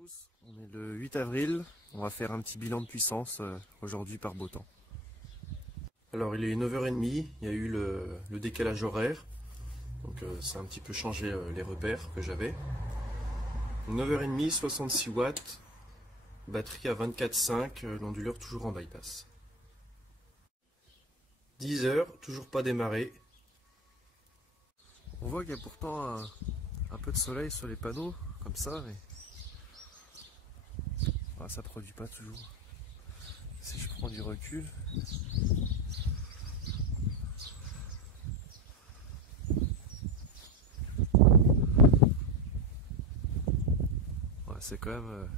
tous, on est le 8 avril, on va faire un petit bilan de puissance aujourd'hui par beau temps. Alors il est 9h30, il y a eu le décalage horaire, donc ça a un petit peu changé les repères que j'avais. 9h30, 66 watts, batterie à 24,5, l'onduleur toujours en bypass. 10h, toujours pas démarré. On voit qu'il y a pourtant un peu de soleil sur les panneaux, comme ça, mais ça produit pas toujours. Si je prends du recul, c'est quand même...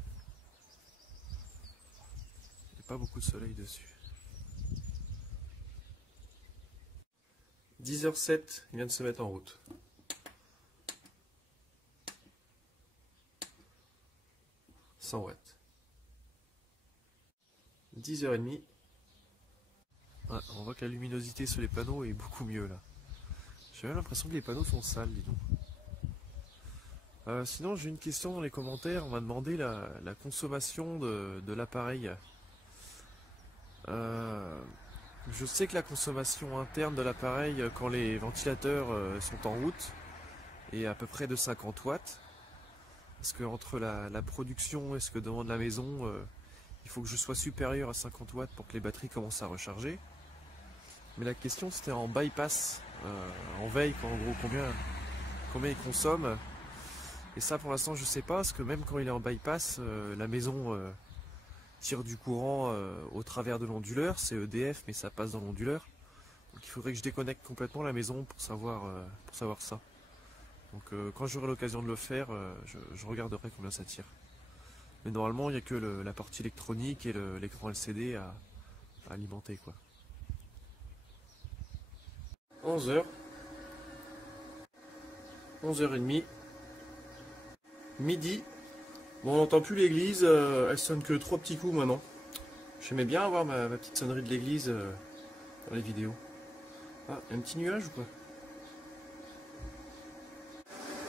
il n'y a pas beaucoup de soleil dessus. 10h07, il vient de se mettre en route. « 100 watts. 10h30. On voit que la luminosité sur les panneaux est beaucoup mieux là. J'ai même l'impression que les panneaux sont sales, dis donc. Sinon, j'ai une question dans les commentaires. On m'a demandé la consommation de l'appareil. Je sais que la consommation interne de l'appareil quand les ventilateurs sont en route est à peu près de 50 watts. Parce que entre la production et ce que demande la maison, il faut que je sois supérieur à 50 watts pour que les batteries commencent à recharger. Mais la question c'était en bypass, en veille, en gros, combien il consomme. Et ça pour l'instant je sais pas, parce que même quand il est en bypass, la maison tire du courant au travers de l'onduleur, c'est EDF mais ça passe dans l'onduleur. Donc il faudrait que je déconnecte complètement la maison pour savoir ça. Donc quand j'aurai l'occasion de le faire, je regarderai combien ça tire. Mais normalement il n'y a que la partie électronique et l'écran LCD à alimenter quoi. 11h, 11h30, midi. Bon, on n'entend plus l'église, elle sonne que 3 petits coups maintenant. J'aimais bien avoir ma petite sonnerie de l'église dans les vidéos. Ah, un petit nuage ou quoi?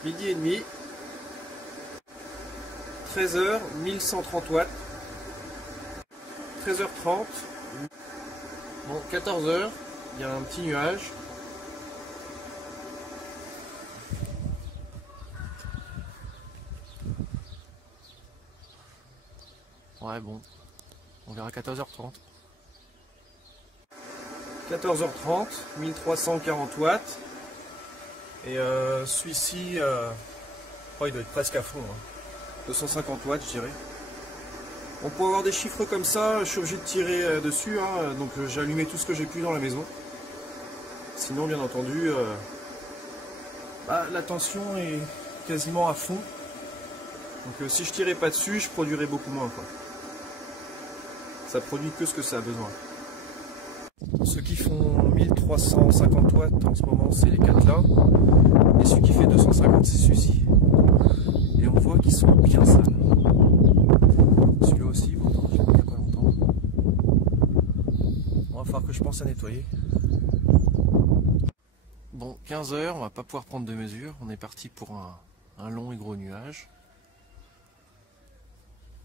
Midi et demi. 13h, 1130 watts. 13h30. Bon, 14h, il y a un petit nuage. Ouais, bon, on verra 14h30. 14h30, 1340 watts. Et celui-ci, il doit être presque à fond. 250 watts, je dirais. On peut avoir des chiffres comme ça, je suis obligé de tirer dessus. Donc j'ai allumé tout ce que j'ai pu dans la maison. Sinon, bien entendu, la tension est quasiment à fond. Donc si je tirais pas dessus, je produirais beaucoup moins, quoi. Ça produit que ce que ça a besoin. Ceux qui font 1350 watts en ce moment, c'est les 4 là. Et celui qui fait 250, c'est celui-ci. Et on voit qu'ils sont bien sales. Celui-là aussi, pourtant, je l'ai mis il n'y a pas longtemps. On va falloir que je pense à nettoyer. Bon, 15h, on va pas pouvoir prendre de mesures. On est parti pour un long et gros nuage.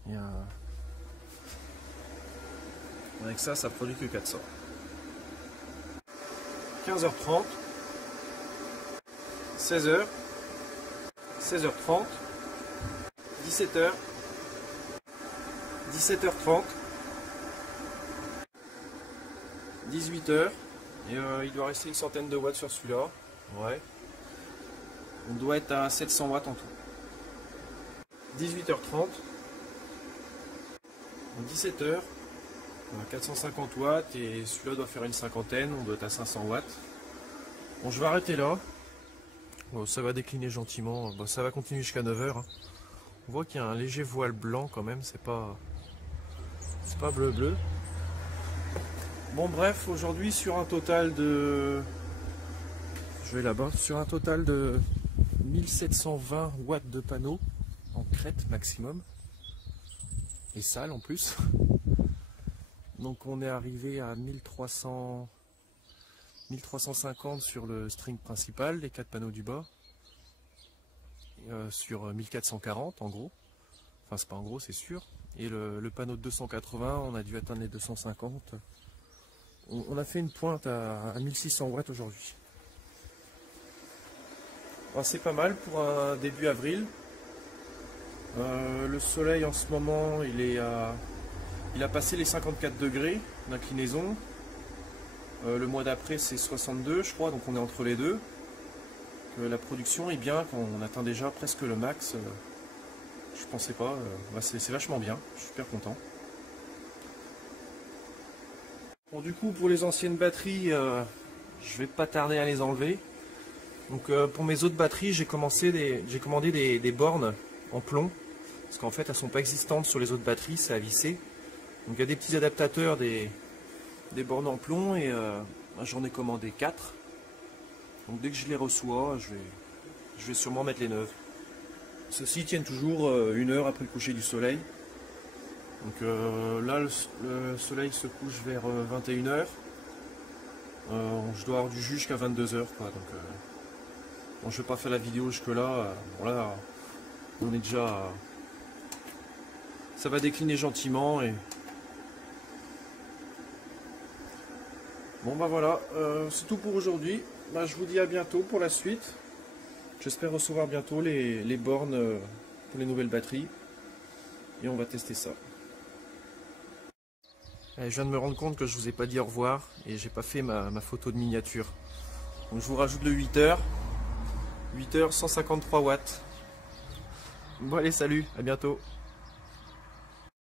Et avec ça, ça produit que 400. 15h30, 16h, 16h30, 17h, 17h30, 18h, et il doit rester une centaine de watts sur celui-là. Ouais. On doit être à 700 watts en tout. 18h30, 17h, 450 watts et celui-là doit faire une cinquantaine, on doit être à 500 watts. Bon, je vais arrêter là. Bon, ça va décliner gentiment, bon, ça va continuer jusqu'à 9h. On voit qu'il y a un léger voile blanc quand même, c'est pas bleu. Bon bref, aujourd'hui sur un total de... Je vais là-bas, sur un total de 1720 watts de panneaux en crête maximum. Et sale en plus. Donc on est arrivé à 1350 sur le string principal, les 4 panneaux du bas, sur 1440 en gros. Enfin, c'est pas en gros, c'est sûr. Et le panneau de 280, on a dû atteindre les 250. On a fait une pointe à 1600 watts aujourd'hui. C'est pas mal pour un début avril. Le soleil en ce moment, il a passé les 54 degrés d'inclinaison. Le mois d'après, c'est 62, je crois, donc on est entre les deux. La production est bien, quand on atteint déjà presque le max. Je pensais pas, c'est vachement bien, je suis super content. Bon, du coup, pour les anciennes batteries, je vais pas tarder à les enlever. Donc pour mes autres batteries, j'ai commandé des bornes en plomb, parce qu'en fait elles sont pas existantes sur les autres batteries, c'est à visser. Donc il y a des petits adaptateurs des bornes en plomb et j'en ai commandé 4. Donc dès que je les reçois, je vais sûrement mettre les neuves. Ceux-ci tiennent toujours 1 heure après le coucher du soleil. Donc là le soleil se couche vers 21 h. Je dois avoir du jus jusqu'à 22 h quoi. Donc, bon, je vais pas faire la vidéo jusque là. Voilà, on est déjà. Ça va décliner gentiment et. Bon bah voilà, c'est tout pour aujourd'hui. Bah, je vous dis à bientôt pour la suite. J'espère recevoir bientôt les bornes pour les nouvelles batteries. Et on va tester ça. Je viens de me rendre compte que je vous ai pas dit au revoir et j'ai pas fait ma photo de miniature. Donc je vous rajoute le 8h. 8h, 153 watts. Bon allez, salut, à bientôt.